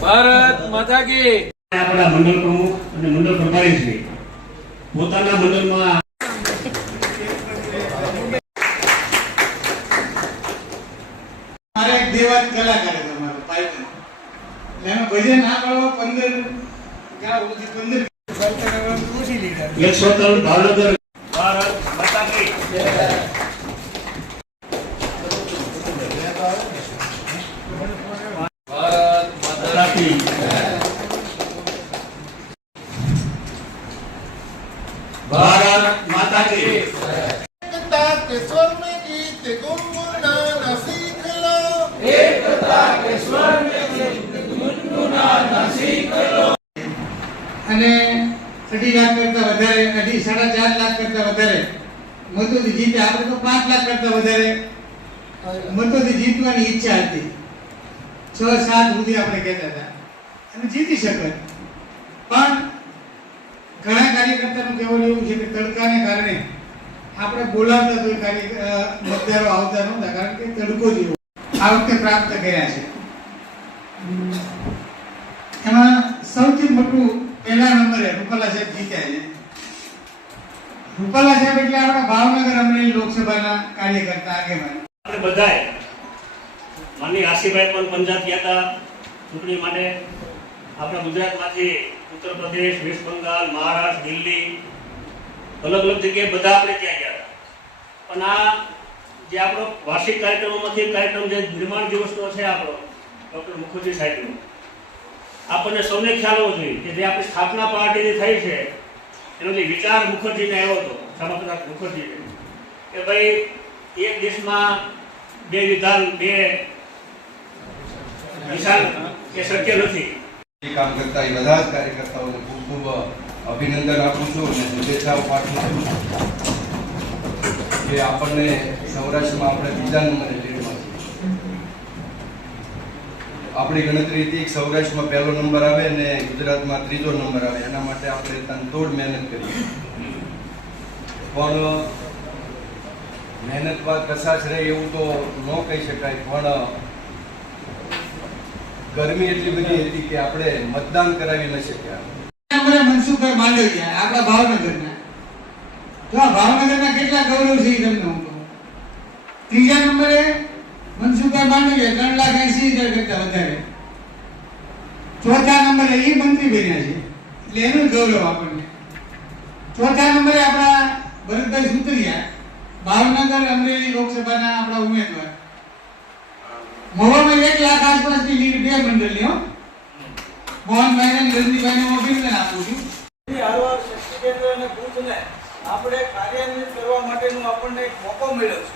ભારત માતા કી આપણા મંડળ પ્રમુખ અને મંડળ પ્રભારી શ્રી પોતાના મંડળમાં મારે એક દેવાત કલાકાર છે મારો પાયથન એનો ભજન આપણો 15 પૂછી લીધા 103 ભાવનગર ભારત માતા કી ભારત માતા કી ભારત માતા કી एकता के स्वर में गीत गुनगुनाना सीख लो। એકતા કે સ્વર में ગુનગુનાના શીખ લો। અને 2.5 લાખ કરતા વધારે 4.5 લાખ કરતા વધારે મતોથી જીતે. આપણે તો 5 લાખ કરતા વધારે મતોથી જીતવાની ઈચ્છા હતી. 6-7 સુધી આપણે કહેતા હતા અને જીતી શકત. પણ ઘણા કાર્યકર્તાનું કહેવાનું એવું છે કે તડકાને કારણે આપણે બોલાવતા તો મતદારો આવતા નહોતા, કારણ કે તડકો જેવો આ વખતે પ્રાપ્ત કર્યા છે. એમાં સૌથી મોટું પહેલા નંબરે રૂપાલા સાહેબ જીત્યા છે. રૂપાલા સાહેબ એટલે આપણા ભાવનગર અમરેલી લોકસભાના કાર્યકર્તા આગેવાન. આપણે બધાએ માનની આશીભાઈ પણ પંજાબ ગયા હતા ચૂંટણી માટે. આપણા ગુજરાતમાંથી ઉત્તર પ્રદેશ, વેસ્ટ બંગાળ, મહારાષ્ટ્ર, દિલ્હી અલગ અલગ જગ્યાએ બધા આપણે ત્યાં ગયા હતા. પણ આ જે આપણો વાર્ષિક કાર્યક્રમોમાંથી કાર્યક્રમ જે નિર્માણ દિવસનો છે આપણો ડૉક્ટર મુખર્જી સાહેબનો, આપણને સૌને ખ્યાલ હોવો જોઈએ કે જે આપણી સ્થાપના પાર્ટીની થઈ છે એનો જે વિચાર મુખર્જીને આવ્યો હતો, શ્યામાપ્રસાદ મુખર્જીને, કે ભાઈ એક દેશમાં બે વિધાન, બે વિશાલ એ શક્ય નથી. કામ કરતા એ બધા જ કાર્યકર્તાઓને ખૂબ ખૂબ અભિનંદન આપું છું અને શુભેચ્છાઓ પાઠવું છું કે આપણને સૌરાષ્ટ્રમાં આપણે બીજા નંબરે લીડમાં છીએ. આપણી ગણતરી હતી સૌરાષ્ટ્રમાં પહેલો નંબર આવે અને ગુજરાતમાં ત્રીજો નંબર આવે, એના માટે આપણે તનતોડ મહેનત કરી. પણ મહેનત બાદ કશાશ રહે એવું તો ન કહી શકાય, પણ ગરમી એટલી બધી હતી કે આપણે મતદાન કરાવી ન શક્યા. નંબરે મનસુખભાઈ માંડવિયા આપણા ભાવનગરના. તો આ ભાવનગરના કેટલા ગૌરવ છે એ તમને હું કહું. ત્રીજા નંબરે મનસુખભાઈ માંડવિયા 3,80,000 કરતા વધારે. ચોથા નંબરે એ મંત્રી બન્યા છે એટલે એનું ગૌરવ આપણને. ચોથા નંબરે આપણા ભરતભાઈ સુતરિયા ભાવનગર અમરેલી લોકસભાના આપણા ઉમેદવાર. મોવામાં 1 લાખ આસપાસની લીડ બે મંડળની. મોહનભાઈ અને ગંદીભાઈને હું અભિનંદન આપું છું. હારવાર શક્તિ કેન્દ્ર અને બુથને આપણે કાર્યાન્વિત કરવા માટેનો આપણને એક મોકો મળ્યો છે.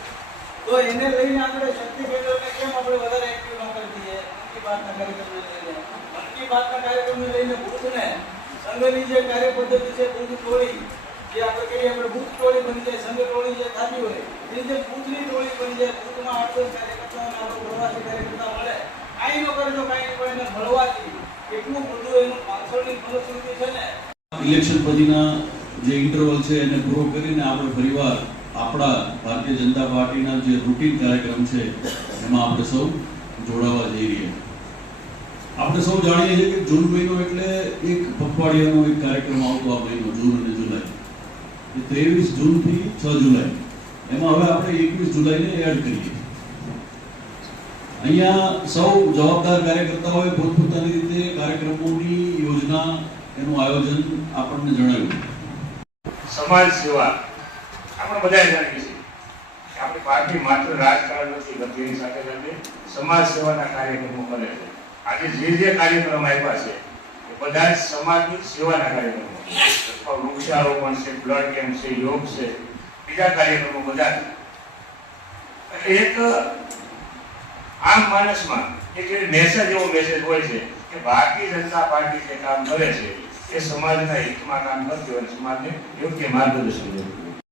તો એને લઈને આપણે શક્તિ કેન્દ્રને કેમ આપણે વધારે એક્ટિવ ન કરી દઈએ? મન કી બાતના કાર્યક્રમને લઈને, મન કી બાતના કાર્યક્રમને લઈને બુથને સંઘની જે કાર્ય પદ્ધતિ છે, બુથ ટોળી જે આપણે કહીએ, આપણે બુથ ટોળી બની જાય, સંઘ ટોળી જે થતી હોય એ જે બુથની ટોળી બની જાય. બુથમાં 8-10 કાર્યકર્તાઓને આપણે પ્રવાસી કાર્યકર્તા મળે, કાંઈ ન કરે તો કાંઈ પણ એને મળવાથી એટલું બધું એનું પાછળની ફલશ્રુતિ છે ને. ઇલેક્શન પછીના જે ઇન્ટરવલ છે એને પૂરો કરીને આપણે ફરીવાર આપણા ભારતીય જનતા પાર્ટીના જે રૂટીન કાર્યક્રમ છે એમાં આપણે સૌ જોડાવા જઈ રહ્યા. આપણે સૌ જાણીએ છીએ કે જૂન મહિનો એટલે એક પખવાડિયાનો એક કાર્યક્રમ આવતો, આ મહિનો જૂન અને જુલાઈ. 23 જૂનથી 6 જુલાઈ, એમાં હવે આપણે 21 જુલાઈને એડ કરીએ. અહીંયા સૌ જવાબદાર કાર્યકર્તાઓએ પોતપોતાની રીતે કાર્યક્રમોની યોજના, એનું આયોજન આપણને જણાવ્યું. સમાજ સેવા આપણે બધાએ જાણીએ છીએ કે આપણી પાર્ટી માત્ર રાજકારણ નથી કરતી, એની સાથે સાથે સમાજ સેવાના કાર્યક્રમો કરે છે. આજે જે કાર્યક્રમ આપ્યા છે એ બધા જ સમાજની સેવાના કાર્યક્રમો, વૃક્ષારોપણ છે, બ્લડ કેમ્પ છે, યોગ છે, બીજા કાર્યક્રમો બધા. એક આમ માણસમાં એક મેસેજ, એવો મેસેજ હોય છે કે ભારતીય જનતા પાર્ટી જે કામ કરે છે એ સમાજના હિતમાં કામ કરતી હોય, સમાજને યોગ્ય માર્ગદર્શન આપે.